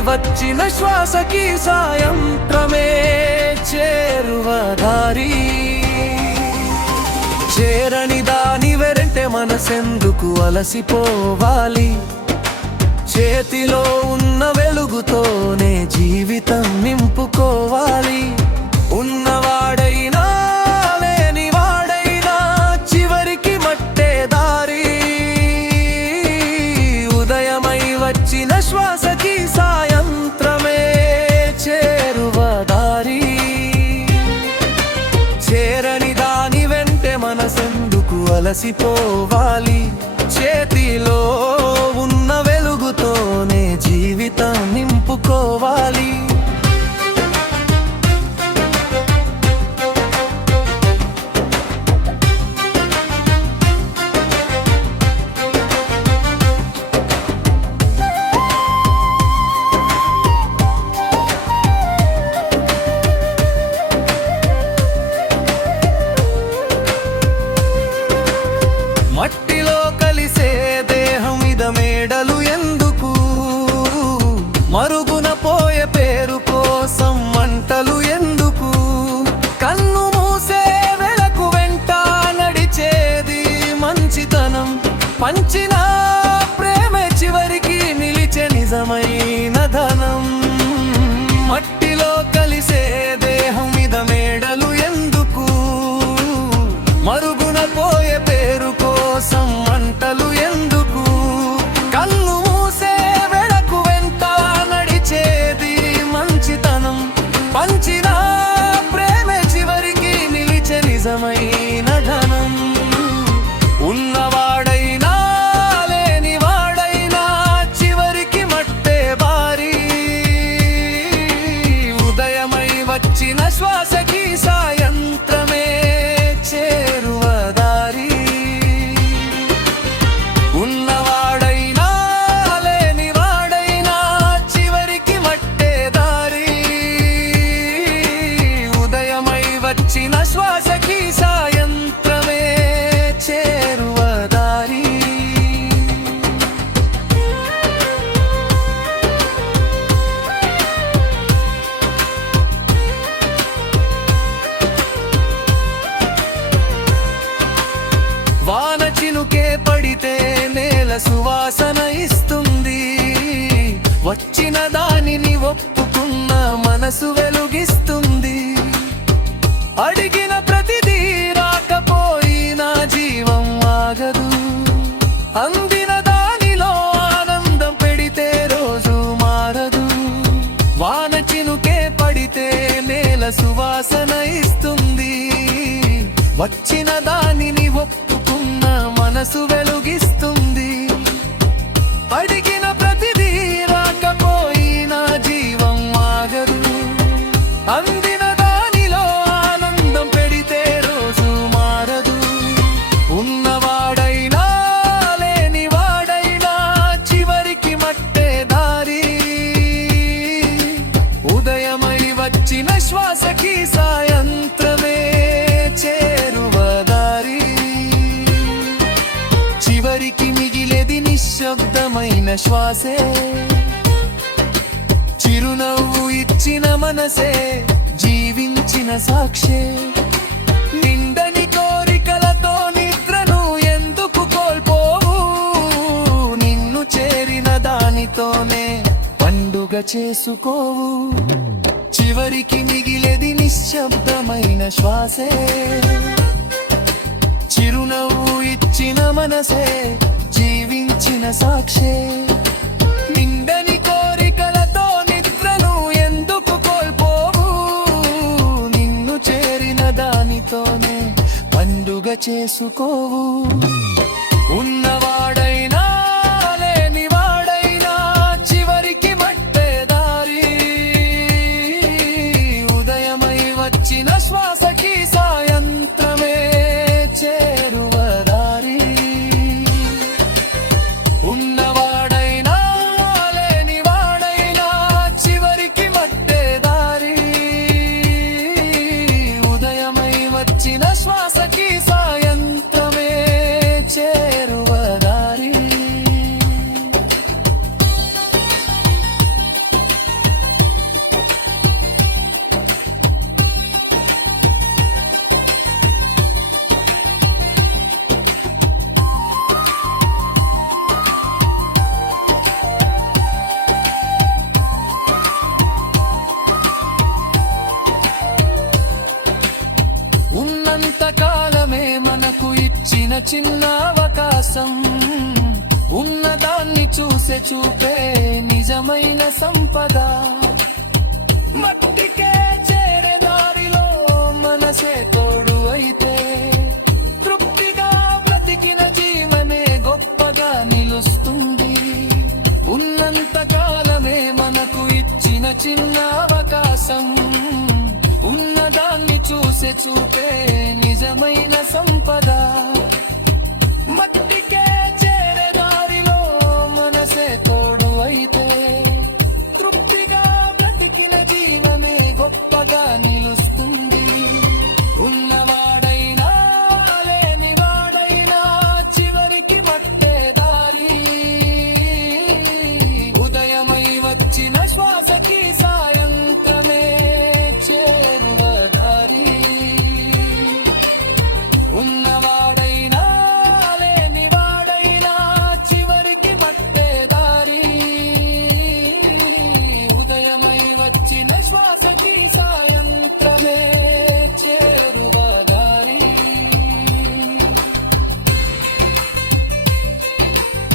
వచ్చిన శ్వాసకి సాయంత్రమే చేరువ దారి. చేరని దాని వెంటే మనసెందుకు అలసిపోవాలి? చేతిలో ఉన్న వెలుగుతోనే జీవితం నింపుకోవాలి. ఉన్నవాడైనా లేనివాడైనా చివరికి మట్టే దారి. ఉదయమై వచ్చిన శ్వాసకి సాయంత్రమే చేరువ దారి. చేరని దాని వెంటే మనసెందుకు అలసిపోవాలి? చేతిలో ఉన్న వెలుగుతోనే జీవితం నింపుకోవాలి. మట్టిలో కలిసే దేహం మీద మేడలు ఎందుకు? మరుగున పోయే పేరు కోసం మంటలు ఎందుకు? కన్ను మూసే వెలకు వెంట నడిచేది మంచితనం. పంచిన ప్రేమే చివరికి నిలిచే నిజమైన ధనం. మట్టిలో కలిసే దేహం మీద మేడలు ఎందుకు? మరుగున పోయే పేరు కోసం మంటలు ఎందుకు? కళ్ళు మూసే వెడకు వెంట నడిచేది మంచితనం. పంచిన ప్రేమే చివరికి నిలిచే నిజమైన ధనం. ఉన్నవాడైనా లేనివాడైనా చివరికి మట్టే బారి. ఉదయమై వచ్చిన శ్వాసకి సాయంత్రమే చేరువ దారి. ఉన్నవాడైనా లేనివాడైనా చివరికి మట్టే దారి. ఉదయమై వచ్చిన శ్వాసకి సాయంత్రమే చేరువ దారి. వాన చినుకే పడితే నేల సువాసన ఇస్తుంది. వచ్చిన దానిని ఒప్పుకున్న మనసు వెలుగిస్తుంది. అడిగిన ప్రతిదీ రాకపోయినా జీవం ఆగదు. అందిన దానిలో ఆనందం పెడితే రోజు మారదు. వాన చినుకే పడితే నేల సువాసన ఇస్తుంది. వచ్చిన దానిని ఒప్పుకున్న మనసు వెలుగిస్తుంది. అడిగిన ప్రతిదీ రాకపోయినా జీవం ఆగదు. అందిన దానిలో ఆనందం పెడితే రోజు మారదు. ఉన్నవాడైనా లేనివాడైనా చివరికి మట్టే దారి. ఉదయమై వచ్చిన శ్వాసకి సాయంత్రమే చేరువ దారి. చివరికి మిగిలేది నిశ్శబ్దమైన శ్వాసే. చిరునవ్వు ఇచ్చిన మనసే జీవించిన సాక్షే. నిండని కోరికలతో నిద్రను ఎందుకు కోల్పోవు? నిన్ను చేరిన దానితోనే పండుగ చేసుకోవు. చివరికి మిగిలేది నిశ్శబ్దమైన శ్వాసే. చిరునవ్వు ఇచ్చిన మనసే జీవించిన సాక్షే. నిండని కోరికలతో నిద్రను ఎందుకు కోల్పోవు? నిన్ను చేరిన దానితోనే పండుగ చేసుకోవు. ఉన్నవాడైనా లేనివాడైనా చివరికి మట్టే దారి. ఉదయమై వచ్చిన శ్వాసకి సాయంత్రమే చేరువ దారి. ఉన్నవాడైనా లేనివాడైనా చివరికి మట్టే దారి. ఉదయమై వచ్చిన శ్వాసకి సాయంత్రమే చిన్న అవకాశం ఉన్నదాన్ని చూసే చూపే నిజమైన సంపద. మట్టికే చేరే దారిలో మనసే తోడు అయితే తృప్తిగా బ్రతికిన జీవనే గొప్పగా నిలుస్తుంది. ఉన్నంత కాలమే మనకు ఇచ్చిన చిన్న అవకాశం ఉన్నదాన్ని చూసే చూపే నిజమైన సంపద. మట్టికే